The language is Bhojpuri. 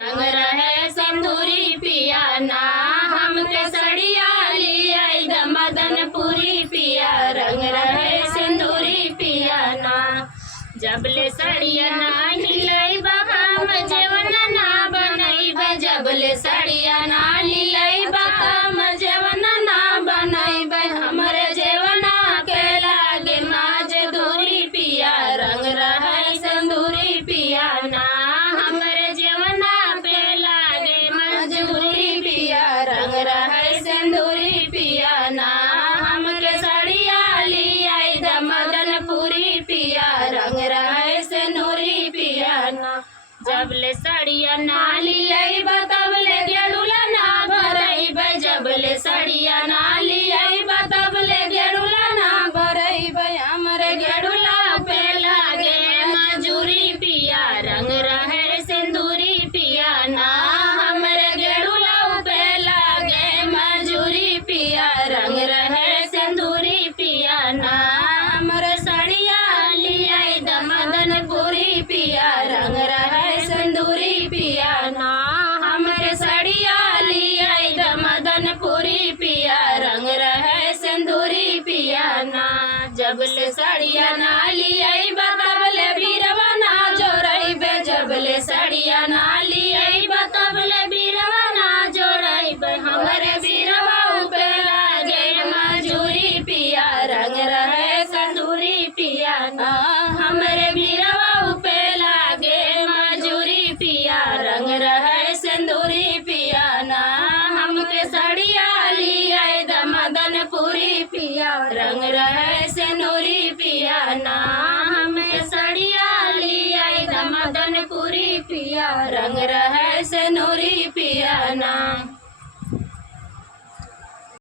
रंग रहे सिंदूरी पिया ना हमके सड़िया लिया मदनपुरी पिया रंग रहे सिंदूरी पिया ना जबले सड़िया ना हिलई हम जेवन ना बनई जबले सड़िया ना हिलई हम जेवन ना बनई हमरे जेवना के लागे माज दूरी पिया रंग रहे सिंदूरी पिया ना हमरे जेवना पे लागे मजदूरी पिया रंग रहे सिंदूरी पिया ना हमके सड़िया लिया मदनपुरी पिया रंग रहे सिंदूरी पिया ना जबले सड़िया ना लियाई तबले गेड़ुला ना भरई जबले सड़िया ना लियाई तबले गेड़ुला ना भरई हमरे गेड़ुला पे लागे मजूरी पिया रंग रहे सिंदूरी पिया ना हमरे गेड़ुला पे लागे मजूरी पिया रंग रहे सिंदूरी पिया ना हमरे सड़िया लियाई मदनपुरी पिया रंग रहे सिंदूरी पिया ना हमरे सड़िया लियाई मदनपुरी पिया रंग रहे सिंदूरी पिया ना जबले सड़िया ना लियाई तबले बीरवा ना जोड़ई जबले सड़िया ना लियाई तबले बीरवा ना जोड़ई हमरे बीरवा पे लागे मजूरी पिया रंग रहे सिंदूरी पिया ना हमरे बीरवा पे लागे मजूरी पिया रंग रहे सिंदूरी पिया ना हमके सड़िया लिया मदनपुरी पिया रंग रहे सिंदूरी पिया ना हमें सड़िया लिया मदनपुरी पिया रंग रहे